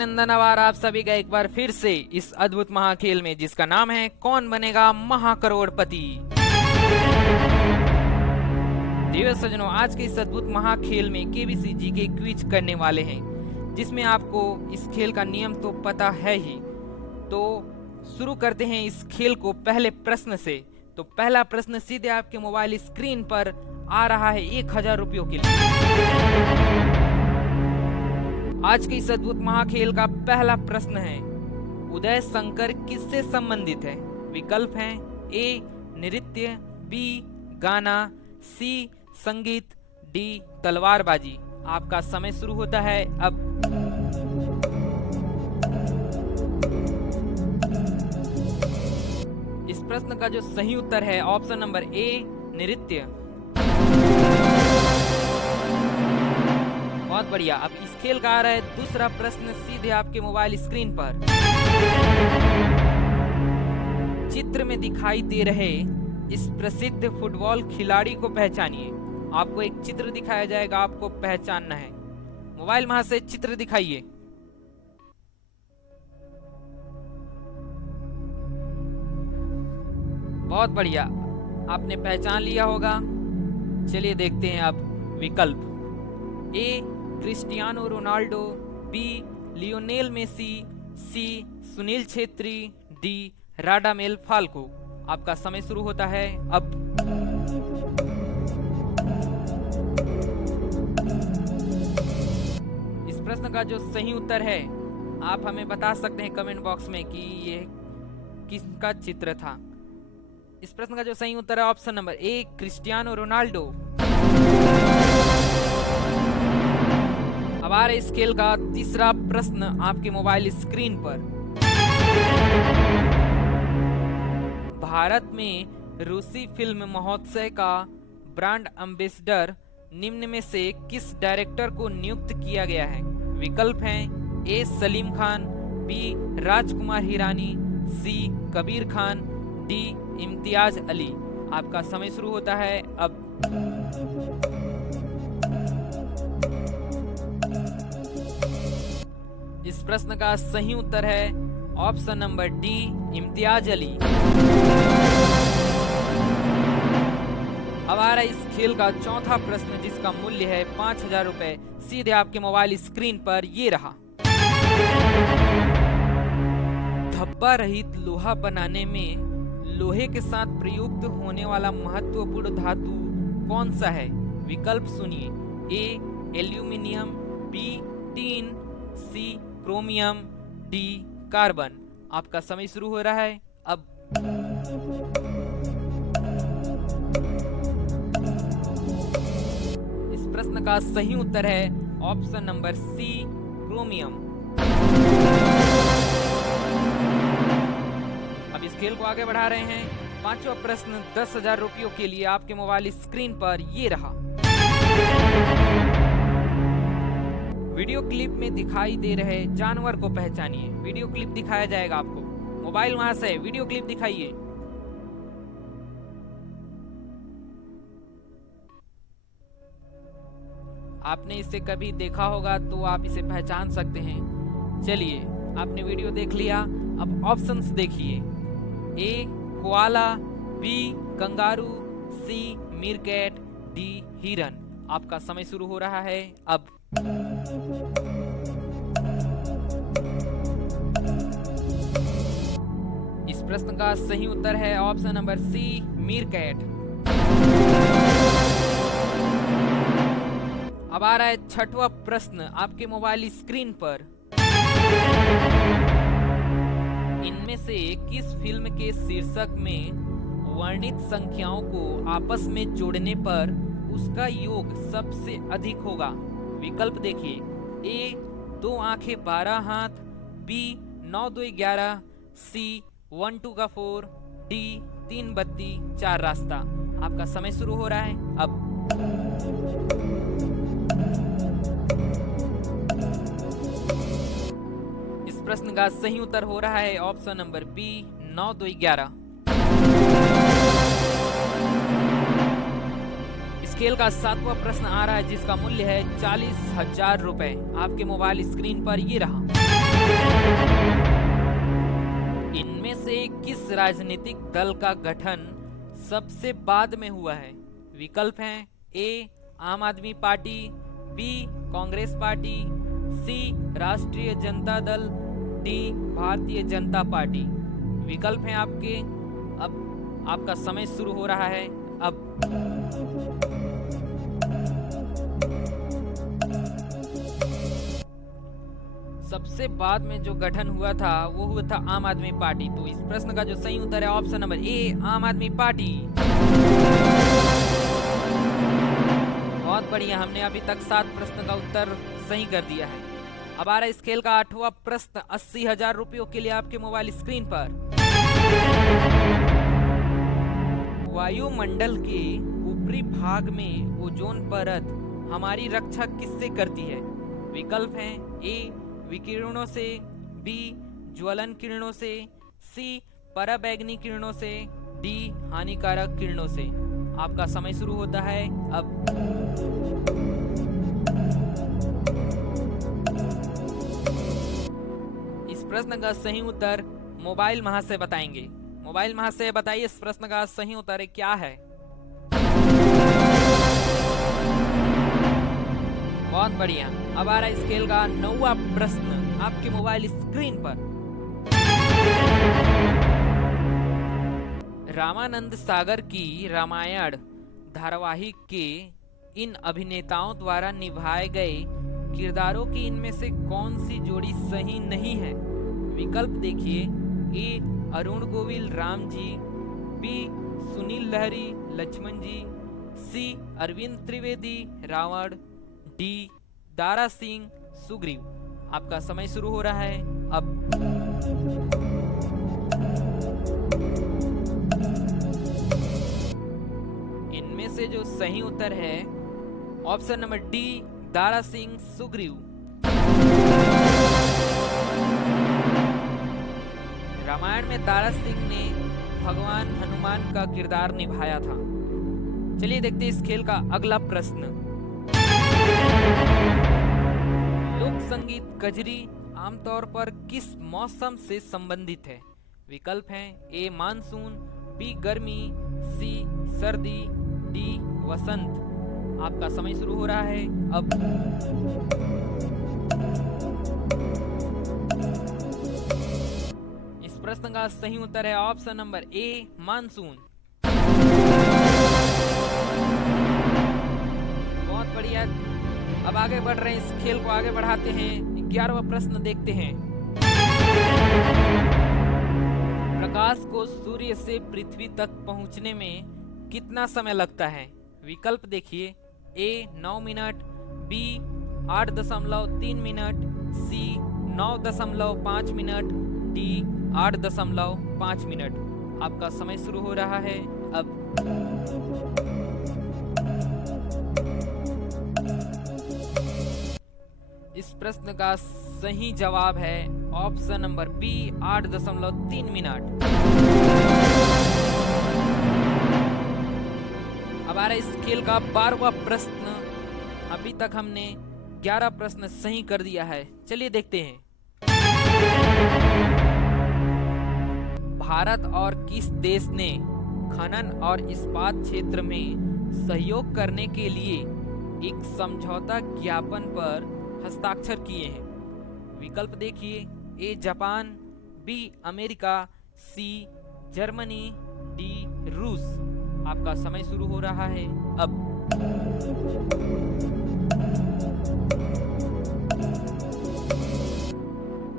अभिनंदन आभार आप सभी का एक बार फिर से इस अद्भुत महाखेल में, जिसका नाम है कौन बनेगा महाकरोड़पति। देव सज्जनों, आज के इस अद्भुत महाखेल में केबीसी जीके क्विज करने वाले हैं, जिसमें आपको इस खेल का नियम तो पता है ही। तो शुरू करते हैं इस खेल को पहले प्रश्न से। तो पहला प्रश्न सीधे आपके मोबाइल स्क्रीन पर आ रहा है 1000 रुपयों के लिए। आज के इस अद्भुत महाखेल का पहला प्रश्न है, उदय शंकर किससे संबंधित है? विकल्प हैं ए नृत्य, बी गाना, सी संगीत, डी तलवारबाजी। आपका समय शुरू होता है अब। इस प्रश्न का जो सही उत्तर है ऑप्शन नंबर ए नृत्य। बहुत बढ़िया। अब इस खेल का आ रहा है दूसरा प्रश्न सीधे आपके मोबाइल स्क्रीन पर। चित्र में दिखाई दे रहे इस प्रसिद्ध फुटबॉल खिलाड़ी को पहचानिए। आपको एक चित्र दिखाया जाएगा, आपको पहचानना है। मोबाइल वहां से चित्र दिखाइए। बहुत बढ़िया, आपने पहचान लिया होगा। चलिए देखते हैं अब विकल्प। A Cristiano Ronaldo, B Lionel Messi, C Sunil Chhetri, D Radamel Falcao. आपका समय शुरू होता है अब। इस प्रश्न का जो सही उत्तर है आप हमें बता सकते हैं कमेंट बॉक्स में कि ये किसका चित्र था। इस प्रश्न का जो सही उत्तर है option number A Cristiano Ronaldo. अब आ रहा है इस खेल का तीसरा प्रश्न आपके मोबाइल स्क्रीन पर। भारत में रूसी फिल्म महोत्सव का ब्रांड एम्बेसडर निम्न में से किस डायरेक्टर को नियुक्त किया गया है? विकल्प हैं ए सलीम खान, बी राजकुमार हिरानी, सी कबीर खान, डी इम्तियाज अली। आपका समय शुरू होता है अब। इस प्रश्न का सही उत्तर है option number D Imtiaz Ali. अब आ रहा है इस खेल का चौथा प्रश्न, जिसका मूल्य है 5000 रुपए। सीधे आपके मोबाइल स्क्रीन पर ये रहा। धब्बा रहित लोहा बनाने में लोहे के साथ प्रयुक्त होने वाला महत्वपूर्ण धातु कौन सा है? विकल्प सुनिए। ए एल्यूमिनियम, बी टीन, सी क्रोमियम, डी कार्बन। आपका समय शुरू हो रहा है अब। इस प्रश्न का सही उत्तर है ऑप्शन नंबर सी क्रोमियम। अब इस खेल को आगे बढ़ा रहे हैं। पांचवा प्रश्न 10,000 रुपयों के लिए आपके मोबाइल स्क्रीन पर ये रहा। वीडियो क्लिप में दिखाई दे रहे जानवर को पहचानिए। वीडियो क्लिप दिखाया जाएगा आपको। मोबाइल वहां से वीडियो क्लिप दिखाइए। आपने इसे कभी देखा होगा तो आप इसे पहचान सकते हैं। चलिए, आपने वीडियो देख लिया, अब ऑप्शंस देखिए। ए कोआला, बी कंगारू, सी मीरकैट, डी हिरन। आपका समय शुरू हो रहा है अब। इस प्रश्न का सही उत्तर है ऑप्शन नंबर सी मीरकैट। अब आ रहा है छठवां प्रश्न आपके मोबाइल स्क्रीन पर। इनमें से किस फिल्म के शीर्षक में वर्णित संख्याओं को आपस में जोड़ने पर उसका योग सबसे अधिक होगा? विकल्प देखिए। ए 2 आंखें 12 हाथ, बी 9 2 11, सी 1 2 का 4, डी 3 बत्ती 4 रास्ता। आपका समय शुरू हो रहा है अब। इस प्रश्न का सही उत्तर हो रहा है ऑप्शन नंबर बी 9 2 11। खेल का सातवां प्रश्न आ रहा है, जिसका मूल्य है 40,000 रुपए। आपके मोबाइल स्क्रीन पर ये रहा। इनमें से किस राजनीतिक दल का गठन सबसे बाद में हुआ है? विकल्प हैं ए आम आदमी पार्टी, बी कांग्रेस पार्टी, सी राष्ट्रीय जनता दल, डी भारतीय जनता पार्टी। विकल्प हैं आपके। अब आपका समय शुरू हो रहा है। अब सबसे बाद में जो गठन हुआ था वो हुआ था आम आदमी पार्टी। तो इस प्रश्न का जो सही उत्तर है ऑप्शन नंबर ए आम आदमी पार्टी। बहुत बढ़िया, हमने अभी तक 7 प्रश्न का उत्तर सही कर दिया है। अब आ रहा है इस खेल का 8वां प्रश्न 80,000 रुपयों के लिए आपके मोबाइल स्क्रीन पर। वायुमंडल के ऊपरी भाग में ओजोन परत हमारी रक्षा किससे करती है? विकल्प हैं ए विकिरणों से, बी ज्वलन किरणों से, सी पराबैंगनी किरणों से, डी हानिकारक किरणों से। आपका समय शुरू होता है। अब इस प्रश्न का सही उत्तर मोबाइल महाशय बताएंगे। मोबाइल महाशय बताइए इस प्रश्न का सही उत्तर क्या है? बहुत बढ़िया। अब आ रहा है इस खेल का 9वां प्रश्न आपके मोबाइल स्क्रीन पर। रामानंद सागर की रामायण धारावाहिक के इन अभिनेताओं द्वारा निभाए गए किरदारों की इनमें से कौन सी जोड़ी सही नहीं है? विकल्प देखिए ए अरुण गोविल राम जी, बी सुनील लहरी लक्ष्मण जी, सी अरविंद त्रिवेदी रावण, डी दारा सिंह सुग्रीव। आपका समय शुरू हो रहा है। अब इनमें से जो सही उत्तर है option number D Dara Singh Sugriv. Ramayana में दारा सिंह ने भगवान हनुमान का किरदार निभाया था। चलिए देखते हैं इस खेल का अगला प्रश्न। लोक संगीत कजरी आमतौर पर किस मौसम से संबंधित है? विकल्प हैं ए मानसून, बी गर्मी, सी सर्दी, डी वसंत। आपका समय शुरू हो रहा है। अब इस प्रश्न का सही उत्तर है ऑप्शन नंबर ए मानसून। बहुत बढ़िया। अब आगे बढ़ रहे हैं, इस खेल को आगे बढ़ाते हैं। 11वां प्रश्न देखते हैं। प्रकाश को सूर्य से पृथ्वी तक पहुंचने में कितना समय लगता है? विकल्प देखिए ए 9 मिनट, बी 8.3 मिनट, सी 9.5 मिनट, डी 8.5 मिनट। आपका समय शुरू हो रहा है। अब इस प्रश्न का सही जवाब है ऑप्शन नंबर बी 8.3 मिनट। अब आ रहा है इस खेल का 12वां प्रश्न। अभी तक हमने 11 प्रश्न सही कर दिया है। चलिए देखते हैं। भारत और किस देश ने खनन और इस्पात क्षेत्र में सहयोग करने के लिए एक समझौता ज्ञापन पर हस्ताक्षर किए हैं? विकल्प देखिए A Japan, B America, C Germany, D रूस। आपका समय शुरू हो रहा है। अब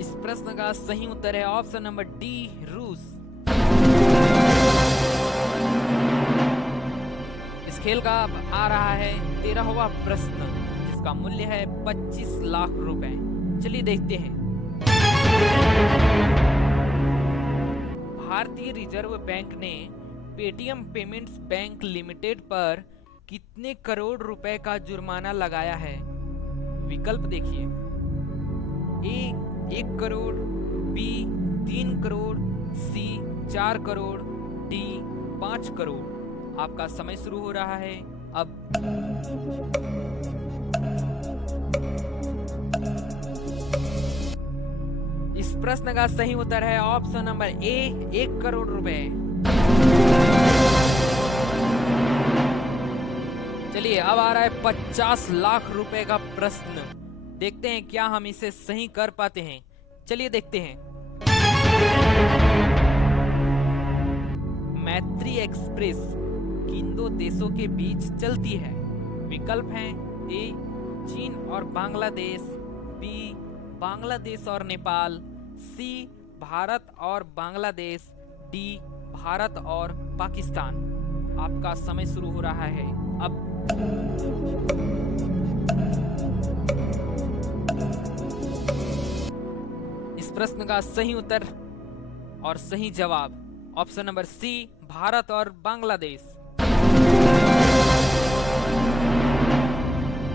इस प्रश्न का सही उत्तर है ऑप्शन नंबर डी रूस। इस खेल का आ रहा है 13वां प्रश्न जिसका मूल्य है 25 लाख रुपए। चलिए देखते हैं। भारतीय रिजर्व बैंक ने पेटीएम पेमेंट्स बैंक लिमिटेड पर कितने करोड़ रुपए का जुर्माना लगाया है? विकल्प देखिए ए 1 करोड़, बी 3 करोड़, सी 4 करोड़, डी 5 करोड़। आपका समय शुरू हो रहा है। अब इस प्रश्न का सही उत्तर है ऑप्शन नंबर ए, 1 करोड़ रुपए। चलिए अब आ रहा है 50 लाख रुपए का प्रश्न। देखते हैं क्या हम इसे सही कर पाते हैं। चलिए देखते हैं। मैत्री एक्सप्रेस किन दो देशों के बीच चलती है? विकल्प हैं ए, चीन और बांग्लादेश, बी, बांग्लादेश और नेपाल, सी, भारत और बांग्लादेश, डी, भारत और पाकिस्तान। आपका समय शुरू हो रहा है अब। इस प्रश्न का सही उत्तर और सही जवाब ऑप्शन नंबर सी, भारत और बांग्लादेश।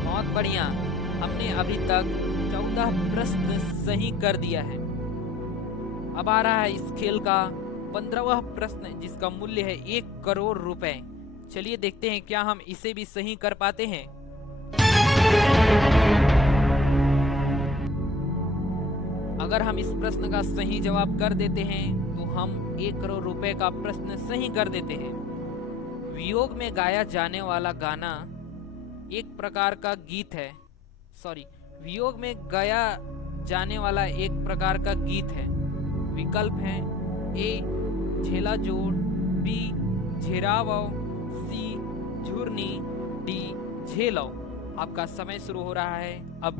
बहुत बढ़िया, हमने अभी तक 14 प्रश्न सही कर दिया है। अब आ रहा है इस खेल का 15वां प्रश्न, जिसका मूल्य है 1 करोड़ रुपए। चलिए देखते हैं क्या हम इसे भी सही कर पाते हैं। अगर हम इस प्रश्न का सही जवाब कर देते हैं तो हम 1 करोड़ रुपए का प्रश्न सही कर देते हैं। वियोग में गाया जाने वाला गाना एक प्रकार का गीत है। वियोग में गाया जाने वाला एक प्रकार का गीत है। विकल्प हैं ए, झेला जोड़, बी, झेरावो, सी, झुरनी, डी, झेलो। आपका समय शुरू हो रहा है अब।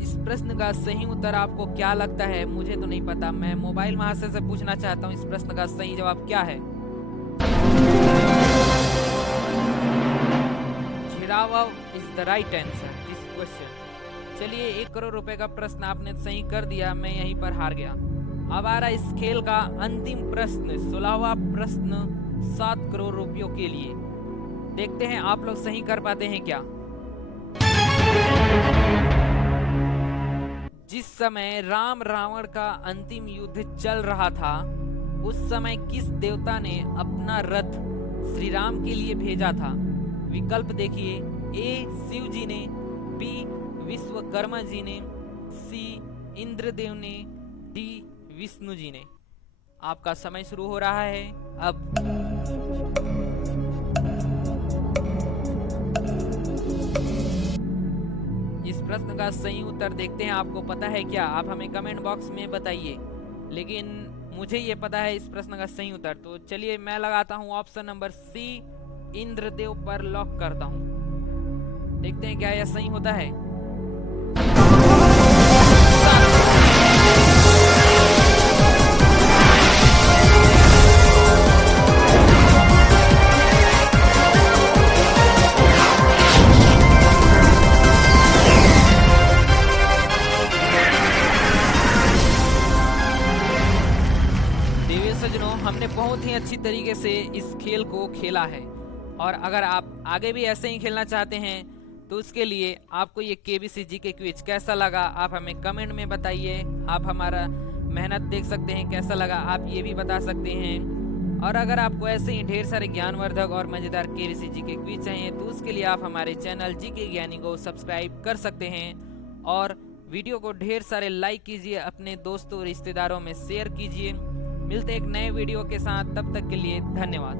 इस प्रश्न का सही उत्तर आपको क्या लगता है? मुझे तो नहीं पता। मैं मोबाइल महाशय से पूछना चाहता हूँ इस प्रश्न का सही जवाब क्या है। झेरावो is the right answer this question. चलिए 1 करोड़ रुपए का प्रश्न आपने सही कर दिया, मैं यहीं पर हार गया। अब आ रहा है इस खेल का अंतिम प्रश्न, 16वां प्रश्न 7 करोड़ रुपयों के लिए। देखते हैं आप लोग सही कर पाते हैं क्या। जिस समय राम रावण का अंतिम युद्ध चल रहा था, उस समय किस देवता ने अपना रथ श्री राम के लिए भेजा था? विकल्प देखिए, ए, शिव जी ने, बी, विश्वकर्मा जी ने, सी, इंद्रदेव ने, डी, विष्णु जी ने। आपका समय शुरू हो रहा है अब। इस प्रश्न का सही उत्तर देखते हैं, आपको पता है क्या? आप हमें कमेंट बॉक्स में बताइए। लेकिन मुझे ये पता है इस प्रश्न का सही उत्तर। तो चलिए मैं लगाता हूँ ऑप्शन नंबर सी, इंद्रदेव पर लॉक करता हूँ। देखते हैं क्या यह सही होता है। सज्जनों, हमने बहुत ही अच्छी तरीके से इस खेल को खेला है, और अगर आप आगे भी ऐसे ही खेलना चाहते हैं तो उसके लिए आपको ये केबीसी जीके क्विज कैसा लगा आप हमें कमेंट में बताइए। आप हमारा मेहनत देख सकते हैं कैसा लगा, आप ये भी बता सकते हैं। और अगर आपको ऐसे ही ढेर सारे ज्ञानवर्धक और मज़ेदार केबीसी जीके क्विज चाहिए तो उसके लिए आप हमारे चैनल जीके ज्ञानी को सब्सक्राइब कर सकते हैं, और वीडियो को ढेर सारे लाइक कीजिए, अपने दोस्तों रिश्तेदारों में शेयर कीजिए। मिलते हैं एक नए वीडियो के साथ, तब तक के लिए धन्यवाद।